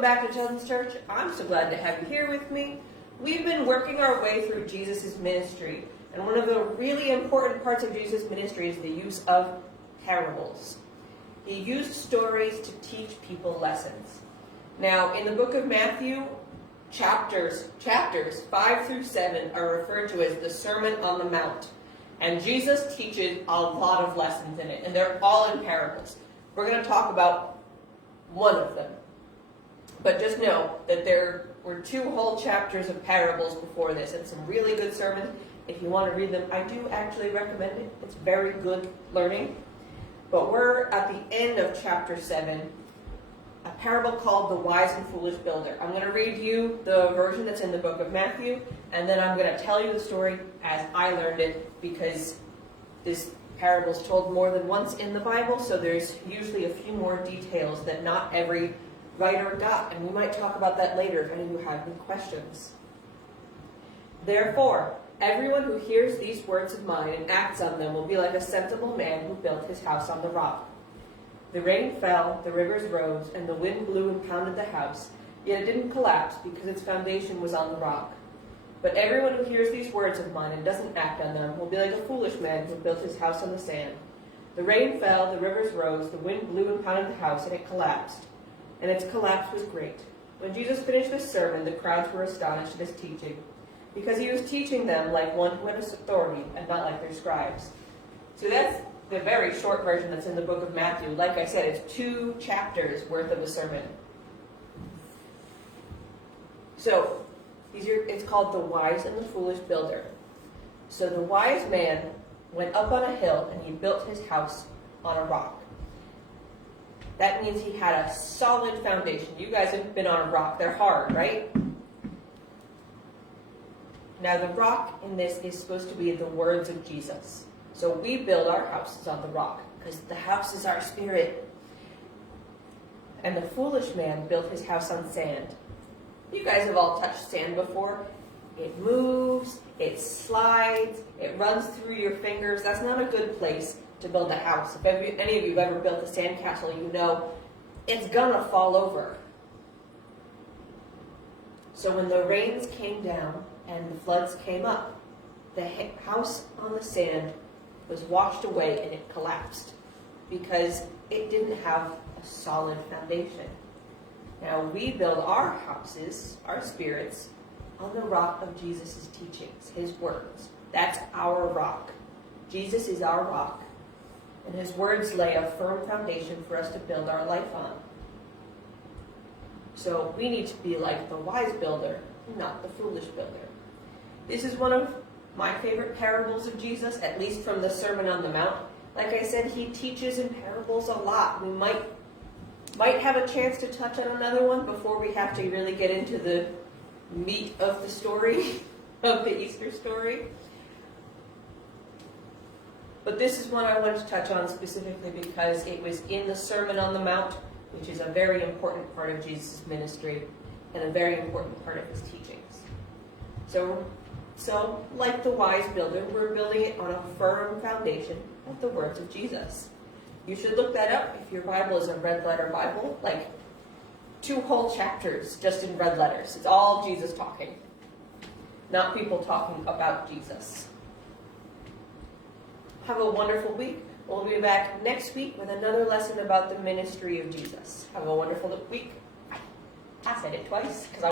Welcome back to Children's Church. I'm so glad to have you here with me. We've been working our way through Jesus' ministry, and one of the really important parts of Jesus' ministry is the use of parables. He used stories to teach people lessons. Now, in the book of Matthew, chapters 5 through 7 are referred to as the Sermon on the Mount. And Jesus teaches a lot of lessons in it, and they're all in parables. We're going to talk about one of them. But just know that there were 2 whole chapters of parables before this, and some really good sermons. If you want to read them, I do actually recommend it. It's very good learning. But we're at the end of chapter 7, a parable called The Wise and Foolish Builder. I'm going to read you the version that's in the book of Matthew, and then I'm going to tell you the story as I learned it, because this parable is told more than once in the Bible, so there's usually a few more details that not every writer got, and we might talk about that later if any of you have any questions. Therefore, everyone who hears these words of mine and acts on them will be like a sensible man who built his house on the rock. The rain fell, the rivers rose, and the wind blew and pounded the house, yet it didn't collapse because its foundation was on the rock. But everyone who hears these words of mine and doesn't act on them will be like a foolish man who built his house on the sand. The rain fell, the rivers rose, the wind blew and pounded the house, and it collapsed. And its collapse was great. When Jesus finished this sermon, the crowds were astonished at his teaching, because he was teaching them like one who had authority and not like their scribes. So that's the very short version that's in the book of Matthew. Like I said, it's 2 chapters worth of a sermon. So it's called The Wise and the Foolish Builder. So the wise man went up on a hill and he built his house on a rock. That means he had a solid foundation. You guys have been on a rock. They're hard, right? Now the rock in this is supposed to be the words of Jesus. So we build our houses on the rock because the house is our spirit. And the foolish man built his house on sand. You guys have all touched sand before. It moves, it slides, it runs through your fingers. That's not a good place to build a house. If any of you have ever built a sandcastle, you know it's gonna fall over. So when the rains came down and the floods came up, the house on the sand was washed away and it collapsed because it didn't have a solid foundation. Now we build our houses, our spirits, on the rock of Jesus' teachings, his words. That's our rock. Jesus is our rock. And his words lay a firm foundation for us to build our life on. So we need to be like the wise builder, not the foolish builder. This is one of my favorite parables of Jesus, at least from the Sermon on the Mount. Like I said, he teaches in parables a lot. We might have a chance to touch on another one before we have to really get into the meat of the story, of the Easter story. But this is one I wanted to touch on specifically because it was in the Sermon on the Mount, which is a very important part of Jesus' ministry and a very important part of his teachings. So like the wise builder, we're building it on a firm foundation of the words of Jesus. You should look that up if your Bible is a red letter Bible, like 2 whole chapters just in red letters. It's all Jesus talking, not people talking about Jesus. Have a wonderful week. We'll be back next week with another lesson about the ministry of Jesus. Have a wonderful week. I said it twice because